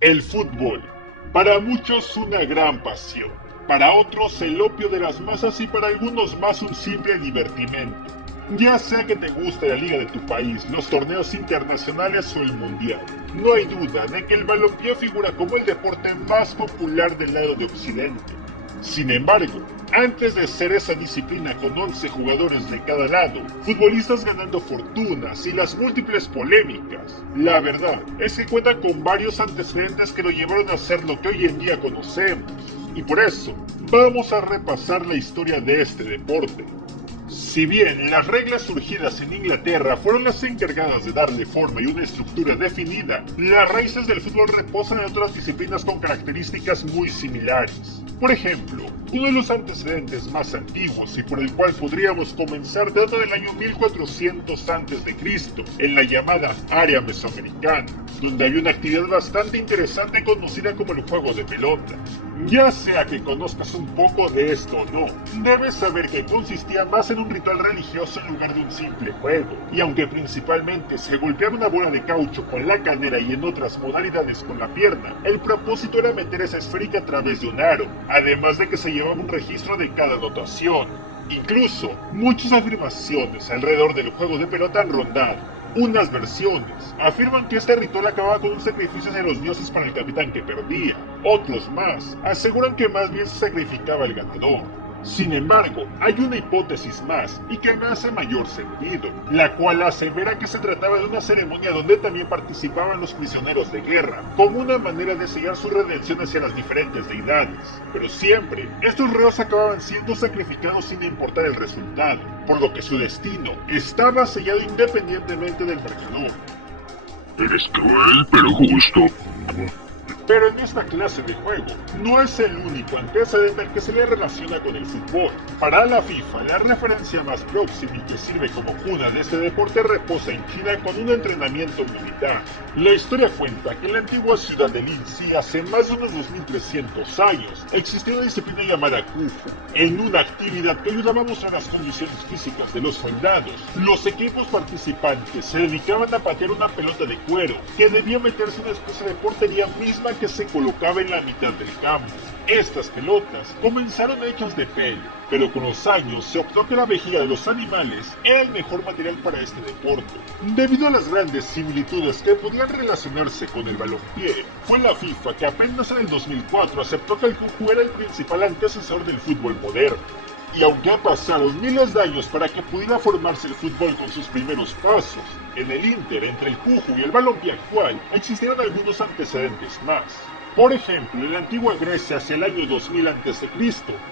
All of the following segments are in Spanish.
El fútbol, para muchos una gran pasión, para otros el opio de las masas y para algunos más un simple divertimento. Ya sea que te guste la liga de tu país, los torneos internacionales o el mundial, no hay duda de que el balompié figura como el deporte más popular del lado de Occidente. Sin embargo, antes de ser esa disciplina con 11 jugadores de cada lado, futbolistas ganando fortunas y las múltiples polémicas, la verdad es que cuenta con varios antecedentes que lo llevaron a ser lo que hoy en día conocemos. Y por eso, vamos a repasar la historia de este deporte. Si bien las reglas surgidas en Inglaterra fueron las encargadas de darle forma y una estructura definida, las raíces del fútbol reposan en otras disciplinas con características muy similares. Por ejemplo, uno de los antecedentes más antiguos y por el cual podríamos comenzar data del año 1400 a.C., en la llamada área mesoamericana, donde había una actividad bastante interesante conocida como el juego de pelota. Ya sea que conozcas un poco de esto o no, debes saber que consistía más en un ritual religioso en lugar de un simple juego, y aunque principalmente se golpeaba una bola de caucho con la cadera y en otras modalidades con la pierna, el propósito era meter esa esférica a través de un aro, además de que se llevaba un registro de cada anotación. Incluso, muchas afirmaciones alrededor del juego de pelota han rondado. Unas versiones afirman que este ritual acababa con un sacrificio de los dioses para el capitán que perdía. Otros más aseguran que más bien se sacrificaba el ganador. Sin embargo, hay una hipótesis más y que me hace mayor sentido, la cual asevera que se trataba de una ceremonia donde también participaban los prisioneros de guerra, como una manera de sellar su redención hacia las diferentes deidades. Pero siempre, estos reos acababan siendo sacrificados sin importar el resultado, por lo que su destino estaba sellado independientemente del marcador. Eres cruel pero justo. Pero en esta clase de juego, no es el único antecedente al que se le relaciona con el fútbol. Para la FIFA, la referencia más próxima y que sirve como cuna de este deporte reposa en China con un entrenamiento militar. La historia cuenta que en la antigua ciudad de Linzi, hace más de unos 2300 años, existía una disciplina llamada Kufu. En una actividad que ayudaba a mostrar las condiciones físicas de los soldados, los equipos participantes se dedicaban a patear una pelota de cuero que debía meterse en una especie de portería misma que se colocaba en la mitad del campo. Estas pelotas comenzaron hechas de pelo, pero con los años se optó que la vejiga de los animales era el mejor material para este deporte. Debido a las grandes similitudes que podían relacionarse con el balompié, fue la FIFA que apenas en el 2004 aceptó que el Kufu era el principal antecesor del fútbol moderno. Y aunque ha pasado miles de años para que pudiera formarse el fútbol con sus primeros pasos, en el ínter entre el Kufu y el balompié actual existieron algunos antecedentes más. Por ejemplo, en la antigua Grecia hacia el año 2000 a.C.,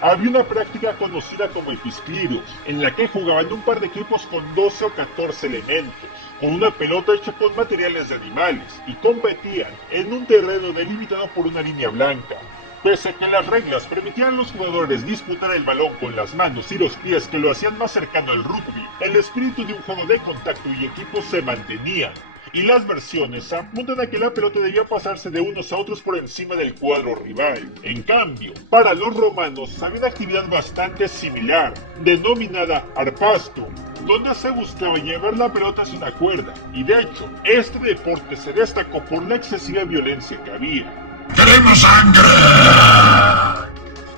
había una práctica conocida como episkliros, en la que jugaban un par de equipos con 12 o 14 elementos, con una pelota hecha con materiales de animales, y competían en un terreno delimitado por una línea blanca. Pese a que las reglas permitían a los jugadores disputar el balón con las manos y los pies que lo hacían más cercano al rugby, el espíritu de un juego de contacto y equipo se mantenía, y las versiones apuntan a que la pelota debía pasarse de unos a otros por encima del cuadro rival. En cambio, para los romanos había una actividad bastante similar, denominada arpasto, donde se buscaba llevar la pelota hacia una cuerda, y de hecho, este deporte se destacó por la excesiva violencia que había. ¡Queremos sangre!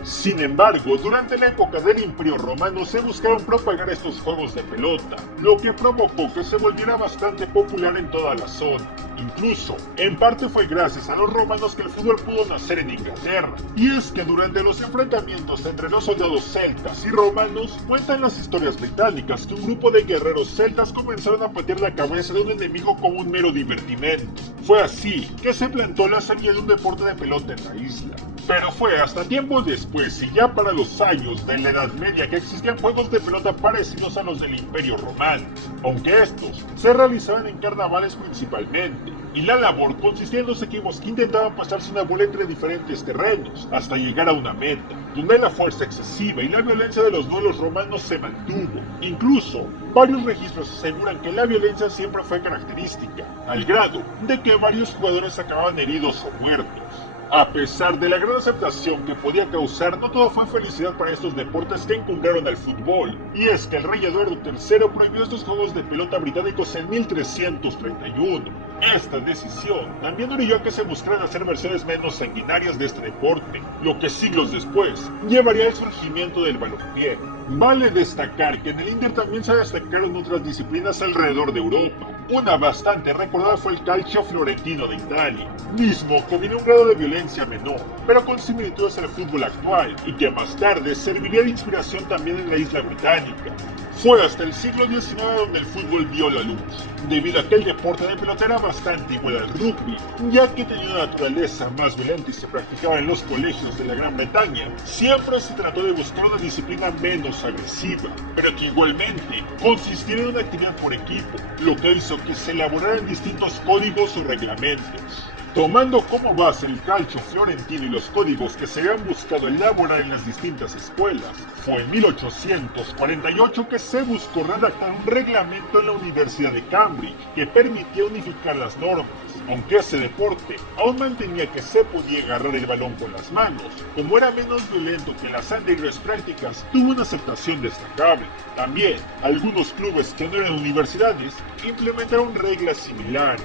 Sin embargo, durante la época del Imperio Romano se buscaron propagar estos juegos de pelota, lo que provocó que se volviera bastante popular en toda la zona. Incluso, en parte fue gracias a los romanos que el fútbol pudo nacer en Inglaterra. Y es que durante los enfrentamientos entre los soldados celtas y romanos, cuentan las historias británicas que un grupo de guerreros celtas comenzaron a patear la cabeza de un enemigo como un mero divertimento. Fue así que se plantó la semilla de un deporte de pelota en la isla. Pero fue hasta tiempo después y ya para los años de la Edad Media que existían juegos de pelota parecidos a los del Imperio Romano, aunque estos se realizaban en carnavales principalmente, y la labor consistía en los equipos que intentaban pasarse una bola entre diferentes terrenos hasta llegar a una meta, donde la fuerza excesiva y la violencia de los duelos romanos se mantuvo. Incluso, varios registros aseguran que la violencia siempre fue característica, al grado de que varios jugadores acababan heridos o muertos. A pesar de la gran aceptación que podía causar, no todo fue felicidad para estos deportes que encumbraron al fútbol. Y es que el rey Eduardo III prohibió estos juegos de pelota británicos en 1331. Esta decisión también orilló a que se buscaran hacer versiones menos sanguinarias de este deporte, lo que siglos después llevaría al surgimiento del balompié. Vale destacar que en el Inter también se destacaron otras disciplinas alrededor de Europa. Una bastante recordada fue el calcio fiorentino de Italia, mismo que tiene un grado de violencia menor, pero con similitudes al fútbol actual, y que más tarde serviría de inspiración también en la isla británica. Fue hasta el siglo XIX donde el fútbol vio la luz, debido a que el deporte de pelota era bastante igual al rugby, ya que tenía una naturaleza más violenta y se practicaba en los colegios de la Gran Bretaña. Siempre se trató de buscar una disciplina menos agresiva, pero que igualmente consistiera en una actividad por equipo, lo que hizo que se elaboraran distintos códigos o reglamentos. Tomando como base el calcio fiorentino y los códigos que se habían buscado elaborar en las distintas escuelas, fue en 1848 que se buscó redactar un reglamento en la Universidad de Cambridge que permitía unificar las normas, aunque ese deporte aún mantenía que se podía agarrar el balón con las manos. Como era menos violento que las anteriores prácticas, tuvo una aceptación destacable. También, algunos clubes que no eran universidades implementaron reglas similares.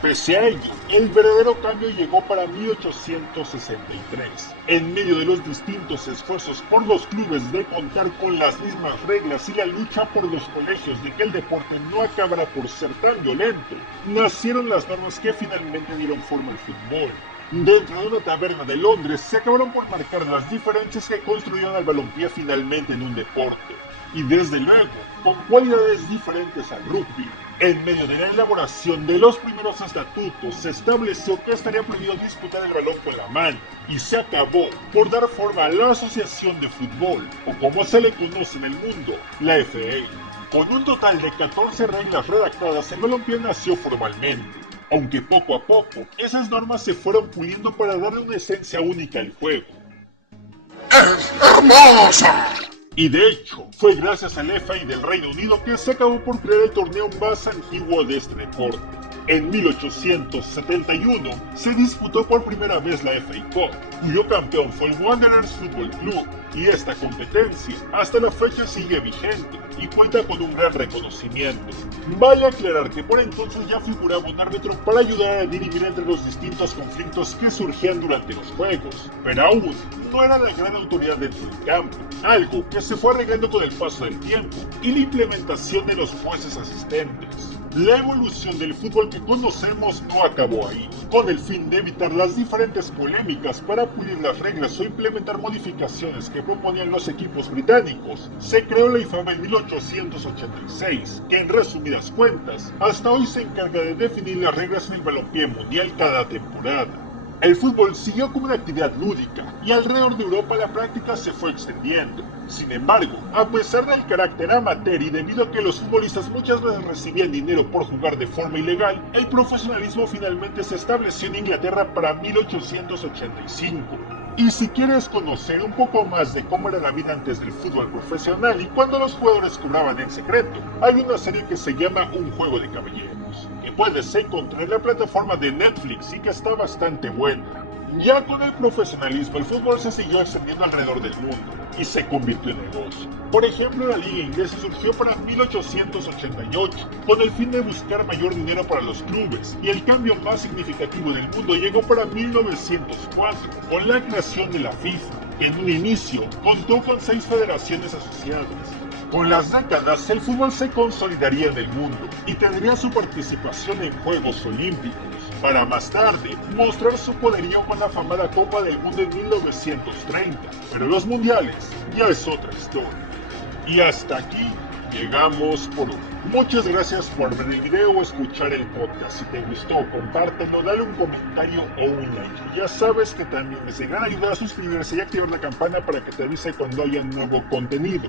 Pese a ello, el verdadero cambio llegó para 1863, en medio de los distintos esfuerzos por los clubes de contar con las mismas reglas y la lucha por los colegios de que el deporte no acabara por ser tan violento, nacieron las normas que finalmente dieron forma al fútbol. Dentro de una taberna de Londres se acabaron por marcar las diferencias que construyeron al balompié finalmente en un deporte, y desde luego, con cualidades diferentes al rugby. En medio de la elaboración de los primeros estatutos se estableció que estaría prohibido disputar el balón con la mano, y se acabó por dar forma a la Asociación de Fútbol, o como se le conoce en el mundo, la FA. Con un total de 14 reglas redactadas, el balompié nació formalmente, aunque poco a poco esas normas se fueron puliendo para darle una esencia única al juego. ¡Es hermosa! Y de hecho, fue gracias al FA del Reino Unido que se acabó por crear el torneo más antiguo de este deporte. En 1871 se disputó por primera vez la FA Cup, cuyo campeón fue el Wanderers Football Club, y esta competencia hasta la fecha sigue vigente y cuenta con un gran reconocimiento. Vale aclarar que por entonces ya figuraba un árbitro para ayudar a dirimir entre los distintos conflictos que surgían durante los juegos, pero aún no era la gran autoridad dentro del campo, algo que se fue arreglando con el paso del tiempo y la implementación de los jueces asistentes. La evolución del fútbol que conocemos no acabó ahí. Con el fin de evitar las diferentes polémicas para pulir las reglas o implementar modificaciones que proponían los equipos británicos, se creó la IFAB en 1886, que en resumidas cuentas, hasta hoy se encarga de definir las reglas del balompié mundial cada temporada. El fútbol siguió como una actividad lúdica y alrededor de Europa la práctica se fue extendiendo. Sin embargo, a pesar del carácter amateur y debido a que los futbolistas muchas veces recibían dinero por jugar de forma ilegal, el profesionalismo finalmente se estableció en Inglaterra para 1885. Y si quieres conocer un poco más de cómo era la vida antes del fútbol profesional y cuando los jugadores cobraban en secreto, hay una serie que se llama Un Juego de Caballeros, que puedes encontrar en la plataforma de Netflix y que está bastante buena. Ya con el profesionalismo, el fútbol se siguió extendiendo alrededor del mundo y se convirtió en negocio. Por ejemplo, la liga inglesa surgió para 1888 con el fin de buscar mayor dinero para los clubes, y el cambio más significativo del mundo llegó para 1904 con la creación de la FIFA, que en un inicio contó con 6 federaciones asociadas. Con las décadas, el fútbol se consolidaría en el mundo y tendría su participación en Juegos Olímpicos, para más tarde mostrar su poderío con la afamada Copa del Mundo en 1930. Pero los mundiales ya es otra historia. Y hasta aquí llegamos por hoy. Muchas gracias por ver el video o escuchar el podcast. Si te gustó, compártelo, dale un comentario o un like. Ya sabes que también es de gran ayuda a suscribirse y activar la campana para que te avise cuando haya nuevo contenido.